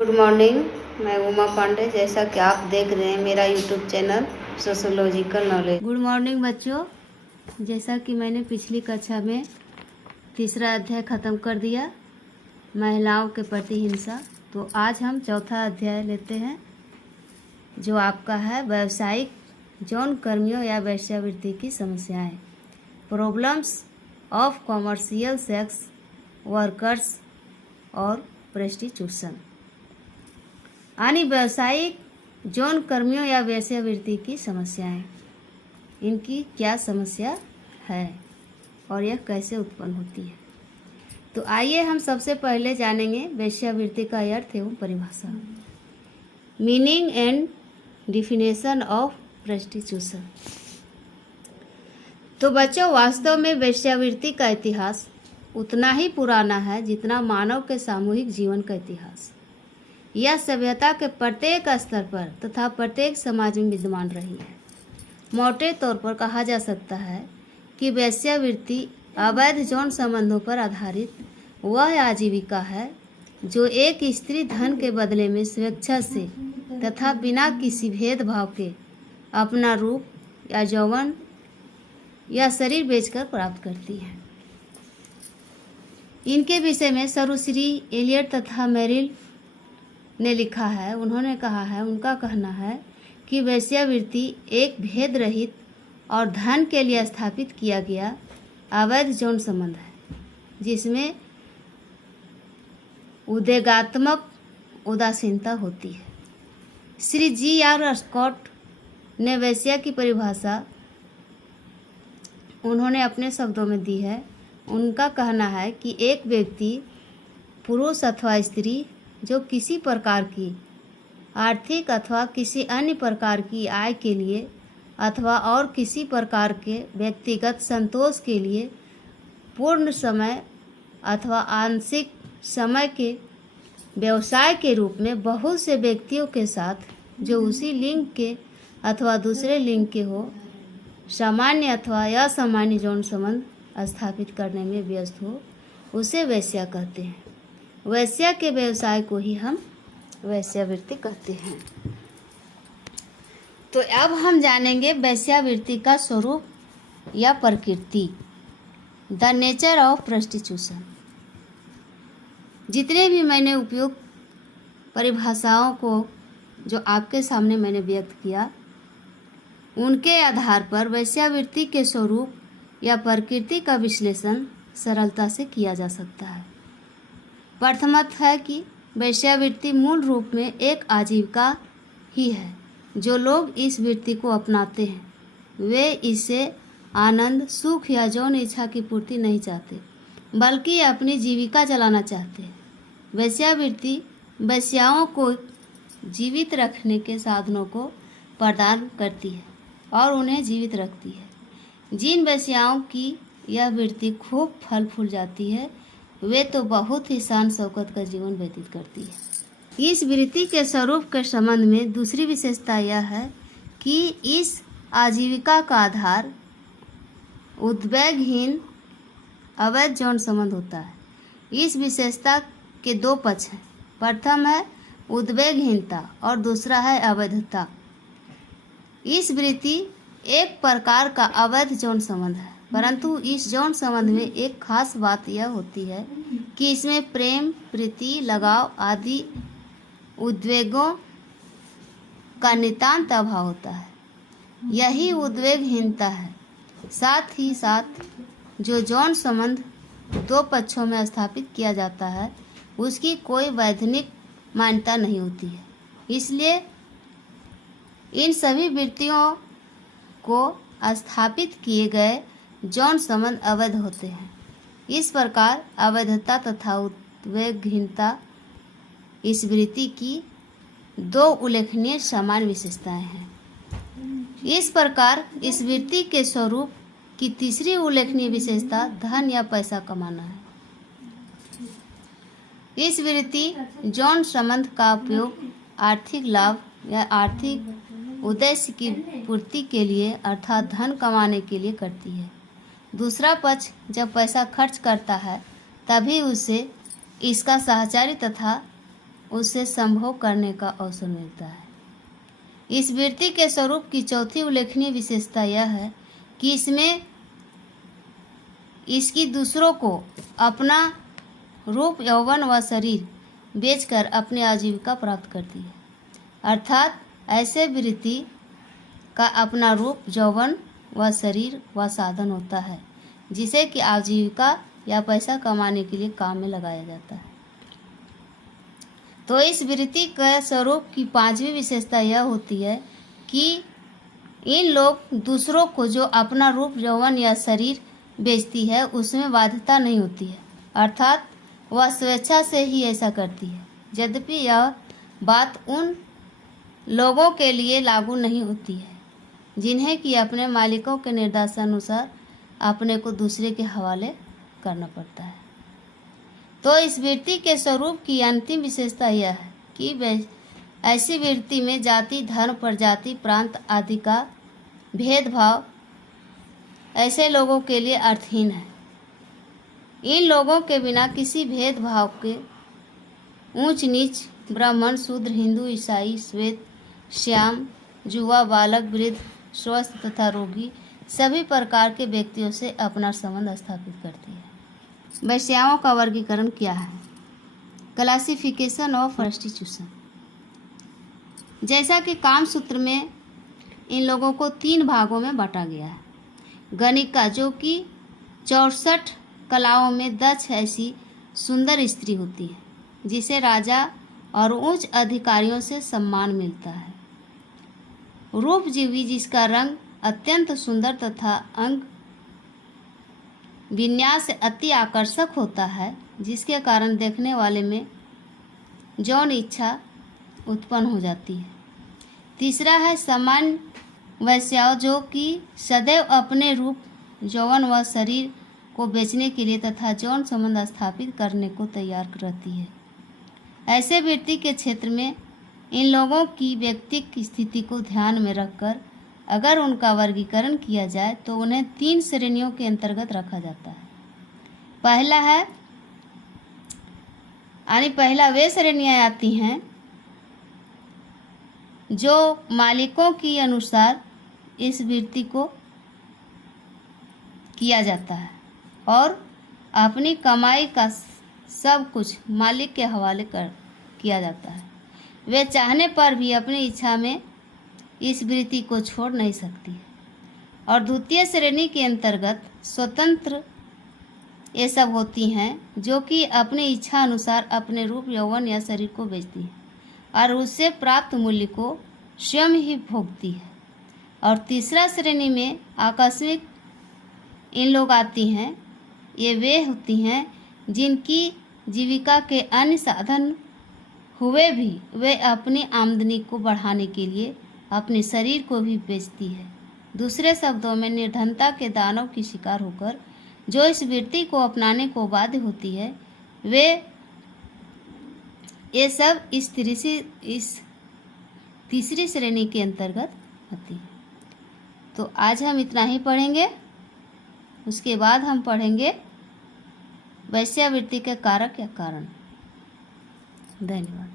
Good morning. मैं उमा पांडे। जैसा कि आप देख रहे हैं मेरा YouTube channel sociological knowledge. Good morning बच्चों। जैसा कि मैंने पिछली कक्षा में तीसरा अध्याय ख़त्म कर दिया, महिलाओं के प्रति हिंसा, तो आज हम चौथा अध्याय लेते हैं जो आपका है व्यावसायिक यौन कर्मियों या वेश्यावृत्ति की समस्याएं, problems of commercial sex workers और प्रोस्टिट्यूशन। यानी व्यावसायिक यौन कर्मियों या वेश्यावृत्ति की समस्याएं, इनकी क्या समस्या है और यह कैसे उत्पन्न होती है। तो आइए हम सबसे पहले जानेंगे वेश्यावृत्ति का अर्थ एवं परिभाषा, meaning and definition of prostitution. तो बच्चों, वास्तव में वेश्यावृत्ति का इतिहास उतना ही पुराना है जितना मानव के सामूहिक जीवन का इतिहास। यह सभ्यता के प्रत्येक स्तर पर तथा प्रत्येक समाज में विद्यमान रही है। मोटे तौर पर कहा जा सकता है कि वेश्यावृत्ति अवैध यौन संबंधों पर आधारित वह आजीविका है जो एक स्त्री धन के बदले में स्वेच्छा से तथा बिना किसी भेदभाव के अपना रूप या यौवन या शरीर बेचकर प्राप्त करती है। इनके विषय में सर्वश्री एलियट तथा मेरिल ने लिखा है। उन्होंने कहा है, उनका कहना है कि वेश्यावृत्ति एक भेद रहित और धन के लिए स्थापित किया गया अवैध यौन संबंध है जिसमें उद्वेगात्मक उदासीनता होती है। श्री जी.आर. स्कॉट ने वेश्या की परिभाषा उन्होंने अपने शब्दों में दी है। उनका कहना है कि एक व्यक्ति, पुरुष अथवा स्त्री, जो किसी प्रकार की आर्थिक अथवा किसी अन्य प्रकार की आय के लिए अथवा और किसी प्रकार के व्यक्तिगत संतोष के लिए पूर्ण समय अथवा आंशिक समय के व्यवसाय के रूप में बहुत से व्यक्तियों के साथ जो उसी लिंग के अथवा दूसरे लिंग के हो, सामान्य अथवा असामान्य यौन संबंध स्थापित करने में व्यस्त हो, उसे वेश्या कहते हैं। वेश्या के व्यवसाय को ही हम वेश्यावृत्ति कहते हैं। तो अब हम जानेंगे वेश्यावृत्ति का स्वरूप या प्रकृति, द नेचर ऑफ प्रोस्टिट्यूशन। जितने भी मैंने उपयुक्त परिभाषाओं को जो आपके सामने मैंने व्यक्त किया, उनके आधार पर वेश्यावृत्ति के स्वरूप या प्रकृति का विश्लेषण सरलता से किया जा सकता है। प्रथमतः है कि वेश्यावृत्ति मूल रूप में एक आजीविका ही है। जो लोग इस वृत्ति को अपनाते हैं वे इससे आनंद, सुख या यौन इच्छा की पूर्ति नहीं चाहते, बल्कि अपनी जीविका चलाना चाहते हैं। वेश्यावृत्ति वेश्याओं को जीवित रखने के साधनों को प्रदान करती है और उन्हें जीवित रखती है। जिन वेश्याओं की यह वृत्ति खूब फल फूल जाती है वे तो बहुत ही शान शौकत का जीवन व्यतीत करती है। इस वृत्ति के स्वरूप के संबंध में दूसरी विशेषता यह है कि इस आजीविका का आधार उद्वेगहीन अवैध यौन संबंध होता है। इस विशेषता के दो पक्ष हैं। प्रथम है उद्वेगहीनता और दूसरा है अवैधता। इस वृत्ति एक प्रकार का अवैध यौन संबंध है, परंतु इस यौन संबंध में एक खास बात यह होती है कि इसमें प्रेम, प्रीति, लगाव आदि उद्वेगों का नितांत अभाव होता है। यही उद्वेगहीनता है। साथ ही साथ जो यौन संबंध दो पक्षों में स्थापित किया जाता है उसकी कोई वैधानिक मान्यता नहीं होती है। इसलिए इन सभी वृत्तियों को स्थापित किए गए यौन संबंध अवैध होते हैं। इस प्रकार अवैधता तथा उद्वेगहीनता इस वृत्ति की दो उल्लेखनीय सामान्य विशेषताएं हैं। इस प्रकार इस वृत्ति के स्वरूप की तीसरी उल्लेखनीय विशेषता धन या पैसा कमाना है। इस वृत्ति यौन संबंध का उपयोग आर्थिक लाभ या आर्थिक उद्देश्य की पूर्ति के लिए अर्थात धन कमाने के लिए करती है। दूसरा पक्ष जब पैसा खर्च करता है तभी उसे इसका साहचर्य तथा उसे संभोग करने का अवसर मिलता है। इस वृत्ति के स्वरूप की चौथी उल्लेखनीय विशेषता यह है कि इसकी दूसरों को अपना रूप, यौवन व शरीर बेचकर अपनी आजीविका प्राप्त करती है। अर्थात ऐसे वृत्ति का अपना रूप, यौवन व शरीर व साधन होता है जिसे कि आजीविका या पैसा कमाने के लिए काम में लगाया जाता है। तो इस वृत्ति के स्वरूप की पांचवी विशेषता यह होती है कि इन लोग दूसरों को जो अपना रूप, यौवन या शरीर बेचती है उसमें बाध्यता नहीं होती है, अर्थात वह स्वेच्छा से ही ऐसा करती है। यद्यपि यह बात उन लोगों के लिए लागू नहीं होती है जिन्हें कि अपने मालिकों के निर्देशानुसार अपने को दूसरे के हवाले करना पड़ता है। तो इस वृत्ति के स्वरूप की अंतिम विशेषता यह है कि ऐसी वृत्ति में जाति, धर्म, प्रजाति, प्रांत आदि का भेदभाव ऐसे लोगों के लिए अर्थहीन है। इन लोगों के बिना किसी भेदभाव के ऊंच नीच, ब्राह्मण, शूद्र, हिंदू, ईसाई, श्वेत, श्याम, युवा, बालक, वृद्ध, स्वस्थ तथा रोगी सभी प्रकार के व्यक्तियों से अपना संबंध स्थापित करती है। वैश्याओं का वर्गीकरण क्या है? Classification of prostitution. जैसा कि काम सूत्र में इन लोगों को 3 भागों में बांटा गया है। गणिका, जो कि 64 कलाओं में दक्ष ऐसी सुंदर स्त्री होती है जिसे राजा और उच्च अधिकारियों से सम्मान मिलता है। रूपजीवी, जिसका रंग अत्यंत सुंदर तथा अंग विन्यास अति आकर्षक होता है, जिसके कारण देखने वाले में यौन इच्छा उत्पन्न हो जाती है। तीसरा है सामान्य वैश्याओं, जो कि सदैव अपने रूप, यौवन व शरीर को बेचने के लिए तथा यौन संबंध स्थापित करने को तैयार रहती है। ऐसे वृत्ति के क्षेत्र में इन लोगों की व्यक्तिगत स्थिति को ध्यान में रखकर अगर उनका वर्गीकरण किया जाए तो उन्हें 3 श्रेणियों के अंतर्गत रखा जाता है। पहला वे श्रेणियाँ आती हैं जो मालिकों के अनुसार इस वृत्ति को किया जाता है और अपनी कमाई का सब कुछ मालिक के हवाले किया जाता है। वे चाहने पर भी अपनी इच्छा में इस वृत्ति को छोड़ नहीं सकती। और द्वितीय श्रेणी के अंतर्गत स्वतंत्र ये सब होती हैं जो कि अपनी इच्छा अनुसार अपने रूप, यौवन या शरीर को बेचती है और उससे प्राप्त मूल्य को स्वयं ही भोगती है। और तीसरा श्रेणी में आकस्मिक इन लोग आती हैं। ये वे होती हैं जिनकी जीविका के अन्य साधन हुए भी वे अपनी आमदनी को बढ़ाने के लिए अपने शरीर को भी बेचती है। दूसरे शब्दों में निर्धनता के दानव की शिकार होकर जो इस वृत्ति को अपनाने को बाध्य होती है, वे ये सब इस तीसरी श्रेणी के अंतर्गत आती है। तो आज हम इतना ही पढ़ेंगे। उसके बाद हम पढ़ेंगे वैश्यावृत्ति के कारक या कारण। धन्यवाद।